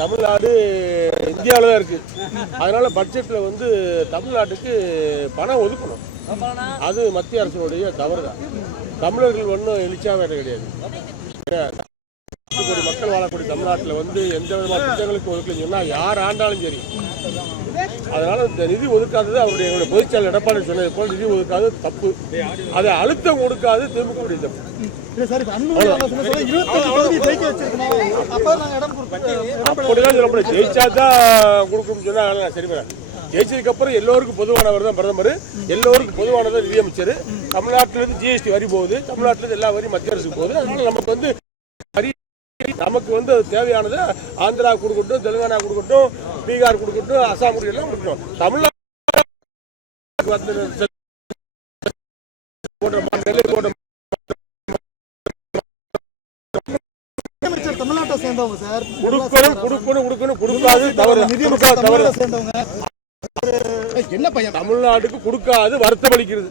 தமிழ்நாடு இந்தியாவில் தான் இருக்கு. அதனால பட்ஜெட்ல தமிழ்நாட்டுக்கு பணம் ஒதுக்கணும். அது மத்திய அரசினுடைய தவறு தான். தமிழர்கள் ஒன்றும் எழுச்சியாக கிடையாது. மக்கள் வாழக்கூடிய தமிழ்நாட்டில் எந்த விதமான திட்டங்களுக்கு ஒதுக்கலன்னு சொன்னா யார் ஆண்டாலும் சரி. அதனால இந்த நிதி ஒதுக்காதது அவருடைய எங்களுடைய பொதுச்செயலாளர் எடப்பாடி சொன்னது போல் நிதி ஒதுக்காது தப்பு. அதை அழுத்தம் கொடுக்காது திமுக தப்பு. ஜெயிச்சாதான் கொடுக்கணும்னு சொன்னா சரி. ஜெயிச்சதுக்கு அப்புறம் எல்லோருக்கும் பொதுவானவர் தான் பிரதமர், எல்லோருக்கும் பொதுவானதான் நிதியமைச்சர். தமிழ்நாட்டிலிருந்து ஜிஎஸ்டி வரி போகுது, தமிழ்நாட்டிலிருந்து எல்லா வரி மத்திய அரசுக்கு போகுது. அதனால நமக்கு அது தேவையானது ஆந்திரா கொடுக்கட்டும், தெலுங்கானா கொடுக்கட்டும், பீகார் கொடுக்கட்டும், அசாம் எல்லாம் கொடுக்கணும். தமிழ்நாடு தமிழ்நாட்டை சேர்ந்தவங்க சார் கொடுக்கணும் கொடுக்காது தவறு. என்ன பையன் தமிழ்நாட்டுக்கு கொடுக்காது வருத்தம் அளிக்கிறது.